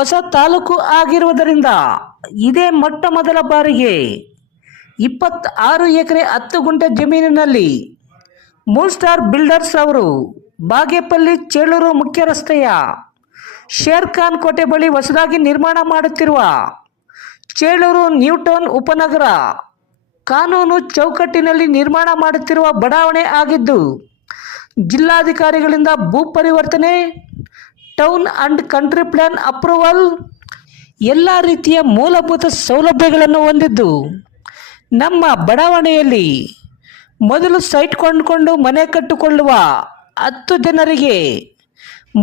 ಹೊಸ ತಾಲೂಕು ಆಗಿರುವುದರಿಂದ ಇದೇ ಮೊಟ್ಟ ಮೊದಲ ಬಾರಿಗೆ 26 ಎಕರೆ 10 ಗುಂಟೆ ಜಮೀನಿನಲ್ಲಿ ಮೂನ್ ಸ್ಟಾರ್ ಬಿಲ್ಡರ್ಸ್ ಅವರು ಬಾಗೇಪಲ್ಲಿ ಚೇಳೂರು ಮುಖ್ಯ ರಸ್ತೆಯ ಶೇರ್ ಖಾನ್ ಕೋಟೆ ಬಳಿ ಹೊಸದಾಗಿ ನಿರ್ಮಾಣ ಮಾಡುತ್ತಿರುವ ಚೇಳೂರು ನ್ಯೂ ಟೌನ್ ಉಪನಗರ ಕಾನೂನು ಚೌಕಟ್ಟಿನಲ್ಲಿ ನಿರ್ಮಾಣ ಮಾಡುತ್ತಿರುವ ಬಡಾವಣೆ ಆಗಿದ್ದು, ಜಿಲ್ಲಾಧಿಕಾರಿಗಳಿಂದ ಭೂ ಪರಿವರ್ತನೆ, town and country plan approval, ಎಲ್ಲ ರೀತಿಯ ಮೂಲಭೂತ ಸೌಲಭ್ಯಗಳನ್ನು ಹೊಂದಿದ್ದು, ನಮ್ಮ ಬಡಾವಣೆಯಲ್ಲಿ ಮೊದಲು ಸೈಟ್ ಕೊಂಡುಕೊಂಡು ಮನೆ ಕಟ್ಟಿಕೊಳ್ಳುವ 10 ಜನರಿಗೆ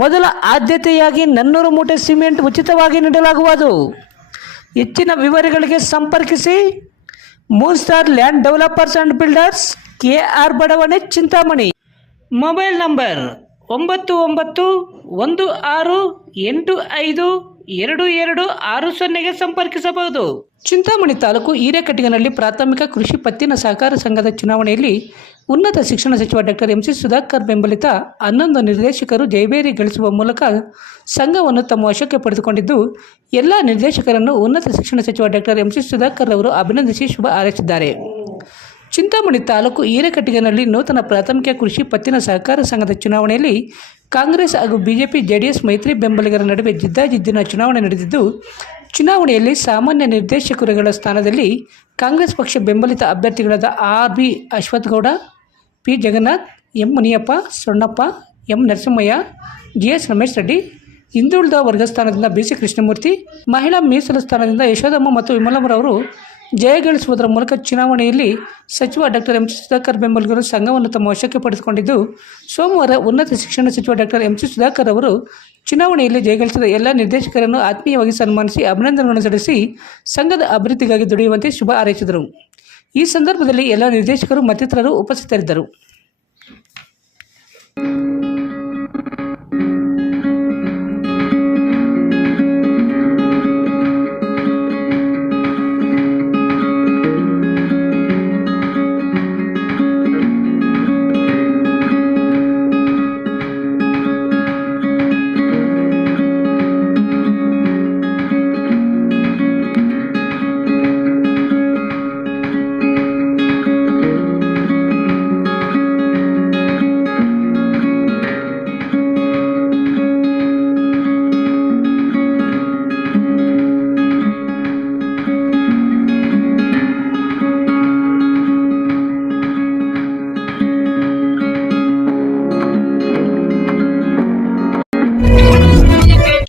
ಮೊದಲ ಆದ್ಯತೆಯಾಗಿ 400 ಮೂಟೆ ಸಿಮೆಂಟ್ ಉಚಿತವಾಗಿ ನೀಡಲಾಗುವುದು. ಹೆಚ್ಚಿನ ವಿವರಗಳಿಗೆ ಸಂಪರ್ಕಿಸಿ Moon star land developers and builders, KR ಬಡಾವಣೆ, ಚಿಂತಾಮಣಿ. ಮೊಬೈಲ್ ನಂಬರ್ 9916852260 ಸಂಪರ್ಕಿಸಬಹುದು. ಚಿಂತಾಮಣಿ ತಾಲೂಕು ಹಿರೇಕಟ್ಟಿಗೆನಲ್ಲಿ ಪ್ರಾಥಮಿಕ ಕೃಷಿ ಪತ್ತಿನ ಸಹಕಾರ ಸಂಘದ ಚುನಾವಣೆಯಲ್ಲಿ ಉನ್ನತ ಶಿಕ್ಷಣ ಸಚಿವ ಡಾಕ್ಟರ್ MC ಸುಧಾಕರ್ ಬೆಂಬಲಿತ 11 ನಿರ್ದೇಶಕರು ಜಯಬೇರಿ ಗಳಿಸುವ ಮೂಲಕ ಸಂಘವನ್ನು ತಮ್ಮ ವಶಕ್ಕೆ ಪಡೆದುಕೊಂಡಿದ್ದು, ಎಲ್ಲ ನಿರ್ದೇಶಕರನ್ನು ಉನ್ನತ ಶಿಕ್ಷಣ ಸಚಿವ ಡಾಕ್ಟರ್ MC ಸುಧಾಕರ್ ಅವರು ಅಭಿನಂದಿಸಿ ಶುಭ ಹಾರೈಸಿದ್ದಾರೆ. ಚಿಂತಾಮಣಿ ತಾಲೂಕು ಹಿರೇಕಟ್ಟಿಗೆನಲ್ಲಿ ನೂತನ ಪ್ರಾಥಮಿಕ ಕೃಷಿ ಪತ್ತಿನ ಸಹಕಾರ ಸಂಘದ ಚುನಾವಣೆಯಲ್ಲಿ ಕಾಂಗ್ರೆಸ್ ಹಾಗೂ ಬಿಜೆಪಿ ಜೆಡಿಎಸ್ ಮೈತ್ರಿ ಬೆಂಬಲಿಗರ ನಡುವೆ ಜಿದ್ದಾಜಿದ್ದಿನ ಚುನಾವಣೆ ನಡೆದಿದ್ದು, ಚುನಾವಣೆಯಲ್ಲಿ ಸಾಮಾನ್ಯ ನಿರ್ದೇಶಕರುಗಳ ಸ್ಥಾನದಲ್ಲಿ ಕಾಂಗ್ರೆಸ್ ಪಕ್ಷ ಬೆಂಬಲಿತ ಅಭ್ಯರ್ಥಿಗಳಾದ RB ಅಶ್ವತ್ಥಗೌಡ, P Jagannath, M Muniyappa, Sonnappa, M Narasimhaiah, GS Ramesh Reddy, ಹಿಂದುಳಿದ ವರ್ಗ ಸ್ಥಾನದಿಂದ BC ಕೃಷ್ಣಮೂರ್ತಿ, ಮಹಿಳಾ ಮೀಸಲು ಸ್ಥಾನದಿಂದ ಯಶೋದಮ್ಮ ಮತ್ತು ವಿಮಲಮ್ಮರವರು ಜಯಗಳಿಸುವುದರ ಮೂಲಕ ಚುನಾವಣೆಯಲ್ಲಿ ಸಚಿವ ಡಾಕ್ಟರ್ MC ಸುಧಾಕರ್ ಬೆಂಬಲಿಗರು ಸಂಘವನ್ನು ತಮ್ಮ ವಶಕ್ಕೆ ಪಡೆದುಕೊಂಡಿದ್ದು, ಸೋಮವಾರ ಉನ್ನತ ಶಿಕ್ಷಣ ಸಚಿವ ಡಾಕ್ಟರ್ MC ಸುಧಾಕರ್ ಅವರು ಚುನಾವಣೆಯಲ್ಲಿ ಜಯಗಳಿಸಿದ ಎಲ್ಲ ನಿರ್ದೇಶಕರನ್ನು ಆತ್ಮೀಯವಾಗಿ ಸನ್ಮಾನಿಸಿ ಅಭಿನಂದನೆಗಳನ್ನು ಸಲ್ಲಿಸಿ ಸಂಘದ ಅಭಿವೃದ್ಧಿಗಾಗಿ ದುಡಿಯುವಂತೆ ಶುಭ ಹಾರೈಸಿದರು. ಈ ಸಂದರ್ಭದಲ್ಲಿ ಎಲ್ಲ ನಿರ್ದೇಶಕರು ಮತ್ತಿತರರು ಉಪಸ್ಥಿತರಿದ್ದರು.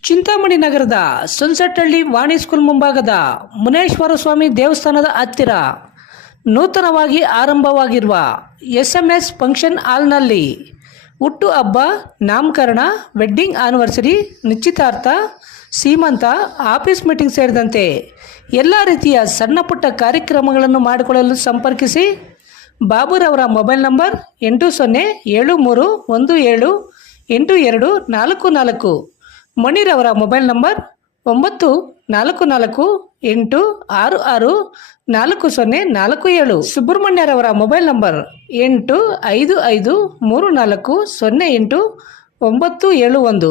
ಚಿಂತಾಮಣಿ ನಗರದ ಸುನ್ಸಟ್ಟಹಳ್ಳಿ ವಾಣಿ ಸ್ಕೂಲ್ ಮುಂಭಾಗದ ಮುನೇಶ್ವರ ಸ್ವಾಮಿ ದೇವಸ್ಥಾನದ ಹತ್ತಿರ ನೂತನವಾಗಿ ಆರಂಭವಾಗಿರುವ SMS ಫಂಕ್ಷನ್ ಹಾಲ್ನಲ್ಲಿ ಹುಟ್ಟು ಹಬ್ಬ, ನಾಮಕರಣ, ವೆಡ್ಡಿಂಗ್ ಆನಿವರ್ಸರಿ, ನಿಶ್ಚಿತಾರ್ಥ, ಸೀಮಂತ, ಆಫೀಸ್ ಮೀಟಿಂಗ್ ಸೇರಿದಂತೆ ಎಲ್ಲ ರೀತಿಯ ಸಣ್ಣ ಪುಟ್ಟ ಕಾರ್ಯಕ್ರಮಗಳನ್ನು ಮಾಡಿಕೊಳ್ಳಲು ಸಂಪರ್ಕಿಸಿ. ಬಾಬುರವರ ಮೊಬೈಲ್ ನಂಬರ್ 8070178244. ಮಣಿರವರ ಮೊಬೈಲ್ ನಂಬರ್ 9468664047. ಸುಬ್ರಹ್ಮಣ್ಯರವರ ಮೊಬೈಲ್ ನಂಬರ್ 8553408971.